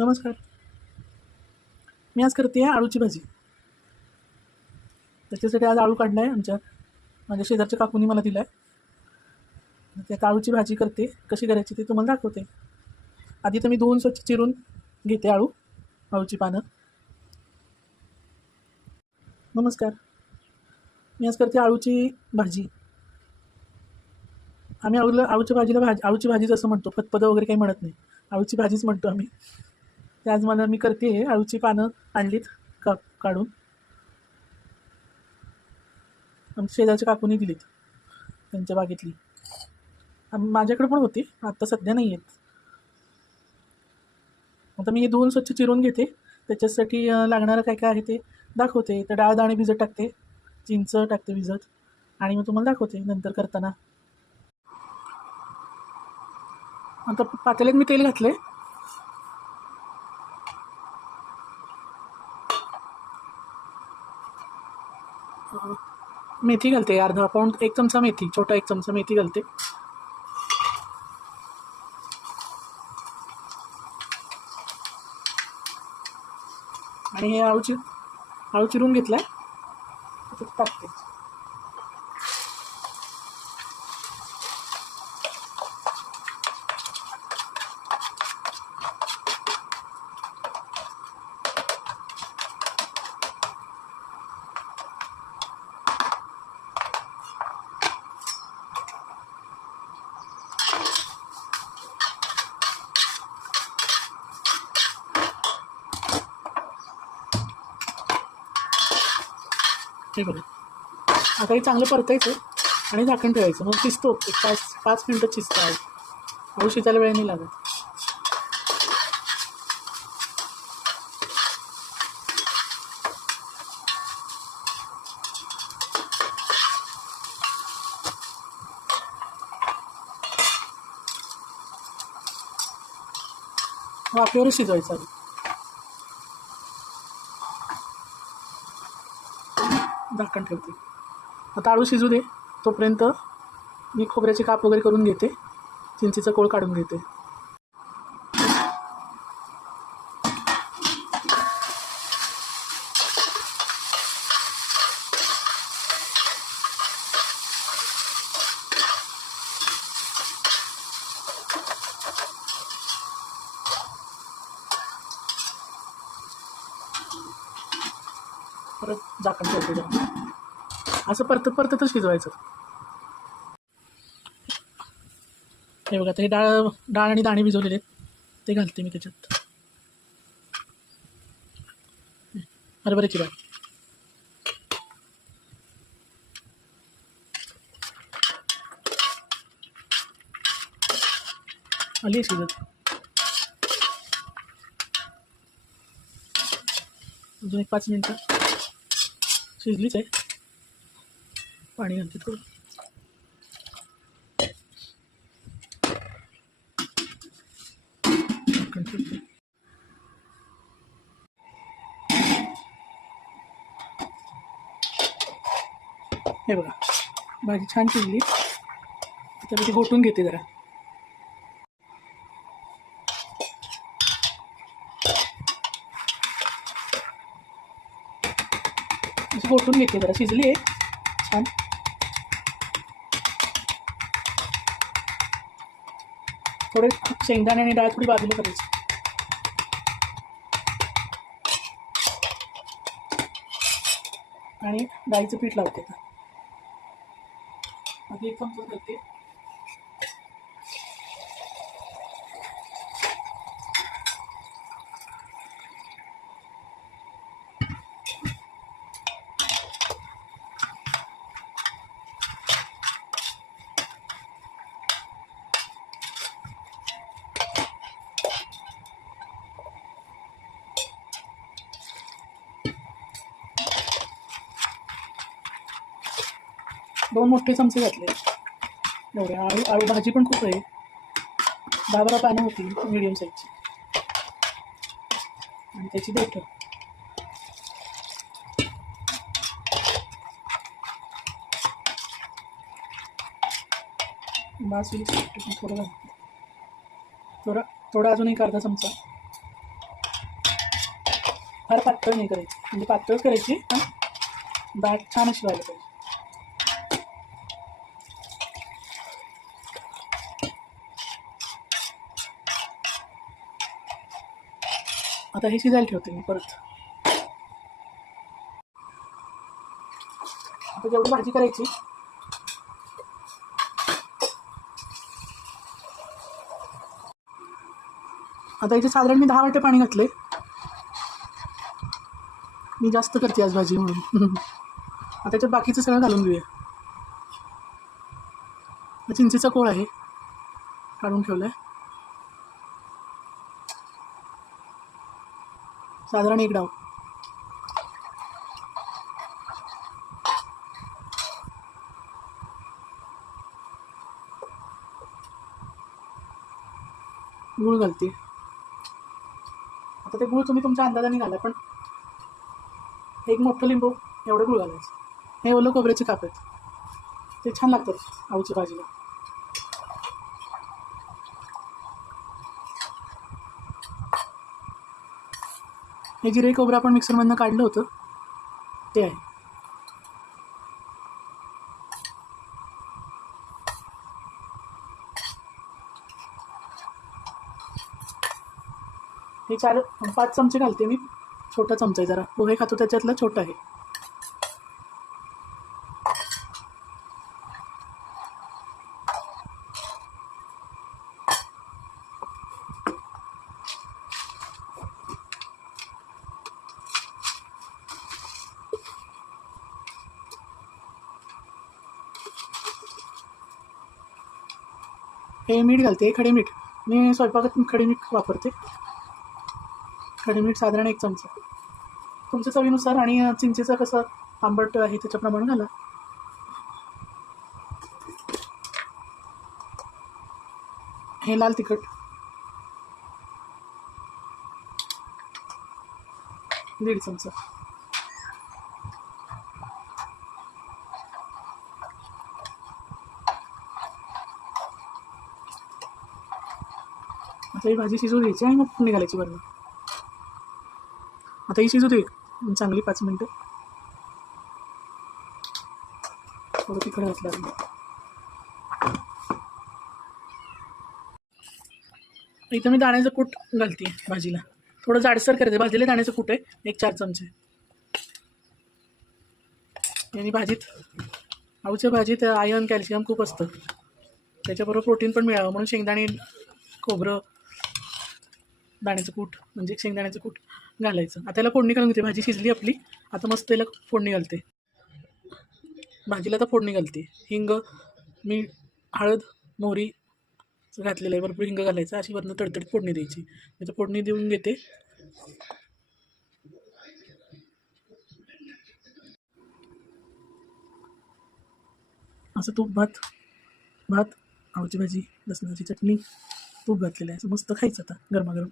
नमस्कार. मी आज करते आहे आळूची भाजी. त्याच्यासाठी आज आळू काढला आहे. माझ्या शेजारच्या काकूनी मला दिला आहे. त्या आळूची भाजी करते. कशी करायची ते तुम्हाला दाखवते. आधी तर मी धुवून स्वच्छ चिरून घेते आळूची पानं. नमस्कार. मी आज करते आळूची भाजी. आम्ही आळूच्या भाजीला आळूची भाजीच असं म्हणतो. फतफद वगैरे काही म्हणत नाही, आळूची भाजीच म्हणतो आम्ही. ते आज मी करते आळूची पानं आणलीत काढून. आमच्या शेजारच्या काकूनी दिलीत, त्यांच्या बागेतली. माझ्याकडे पण होती, आत्ता सध्या नाही आहेत. आता मी हे धुवून स्वच्छ चिरून घेते. त्याच्यासाठी लागणारं काय काय आहे ते दाखवते. तर डाळ दाणे भिजत टाकते, चिंच टाकते भिजत, आणि मग तुम्हाला दाखवते नंतर करताना. आता पातेल्यात मी तेल घातले. मेथी घालते, अर्धा पाऊंड, 1 चमचा मेथी, छोटा 1 चमचा मेथी घालते. आणि हे आळू चिरून घेतलाय, टाकते. हे बघा, आता हे चांगलं परतायचं आणि झाकण ठेवायचं. मग शिजतो, एक 5 मिनटं शिजतं. आळू शिजायला वेळ नाही लागत. वाफेवरच शिजवायचं. झाकण ठेवते. आता आळू शिजू दे, तोपर्यंत मी खोबऱ्याचे काप वगैरे करून घेते, चिंचेचा कोळ काढून घेते. परत झाकण ठेवते. असं परतत शिजवायचं. हे बघा, ते डाळ आणि दाणे भिजवलेले ते घालते मी त्याच्यात. हरभऱ्याची डाळ आली शिजत. अजून एक 5 मिनटं शिजलीच आहे. पाणी घालते थोडं. हे बघा, भाजी छान शिजली. आता मी ती घोटून घेते जरा. अशी घोटून घेते जरा. शिजली आहे छान. थोडे शेंगदाणे आणि डाळ थोडी बाजूला करायची. आणि डाळीचं पीठ लावते. आधी 1 चमचा घालते. दोन मोठे चमचे घातले. एवढे आळू भाजी पण खूप आहे. 10-12 पानं होती मीडियम साईजची. आणि त्याची देठ बास होईल. थोडं थोडा अजून एक अर्धा चमचा. फार पातळ नाही करायची, म्हणजे पातळच करायची पण दाट छान अशी व्हायला पाहिजे. आता हे शिजायला ठेवते मी परत. आता जेवढी भाजी करायची आता याचे साधारण मी 10 वाटे पाणी घातले. मी जास्त करते आज भाजी म्हणून. आता त्याच्यात बाकीचं सगळं घालून घेऊया. चिंचेचा कोळ आहे, काढून ठेवलाय. साधारण 1 डाव. गूळ घालते. आता ते गूळ तुम्ही तुमच्या अंदाजाने घाला, पण 1 मोठं लिंबू एवढं गूळ घालायचं. हे ओलं खोबऱ्याचे काप आहेत, ते छान लागतात आळूच्या भाजीला. हे जिरे खोबरं आपण मिक्सरमधनं काढलं होतं ते आहे. हे 4-5 चमचे घालते मी. छोटा चमचा आहे, जरा पोहे खातो त्याच्यातला छोटा आहे. हे मीठ घालते, खडे मीठ. मी स्वयंपाकात खडे मीठ वापरते. खडे मीठ साधारण 1 चमचा, तुमच्या चवीनुसार. आणि चिंचेचं कसं आंबट आहे त्याच्याप्रमाणे घाला. हे लाल तिखट, दीड चमचा. आता ही भाजी शिजवून घ्यायची आणि मग फोडणी घालायची बरोबर. आता ही शिजू दे चांगली 5 मिनटं. थोडं तिखट घातलं. इथं मी दाण्याचं कूट घालते भाजीला. थोडं जाडसर करते. भाजीला दाण्याचं कूट आहे 1-4 चमचे. आणि भाजीत, आळूच्या भाजीत आयर्न कॅल्शियम खूप असतं, त्याच्याबरोबर प्रोटीन पण मिळावं म्हणून शेंगदाणे, खोबरं, दाण्याचं कूट म्हणजे शेंगदाण्याचं कूट घालायचं. आता याला फोडणी घालून घेते. भाजी शिजली आपली. आता मस्त याला फोडणी घालते. भाजीला तर फोडणी घालते. हिंग, मीठ, हळद, मोहरी घातलेलं आहे. भरपूर हिंग घालायचं. अशी वरनं तडतडीत फोडणी द्यायची. आता फोडणी देऊन घेते. असं तूप, भात, आळूची भाजी, लसणाची चटणी, तूप घातलेलं आहे. असं मस्त खायचं आता गरमागरम.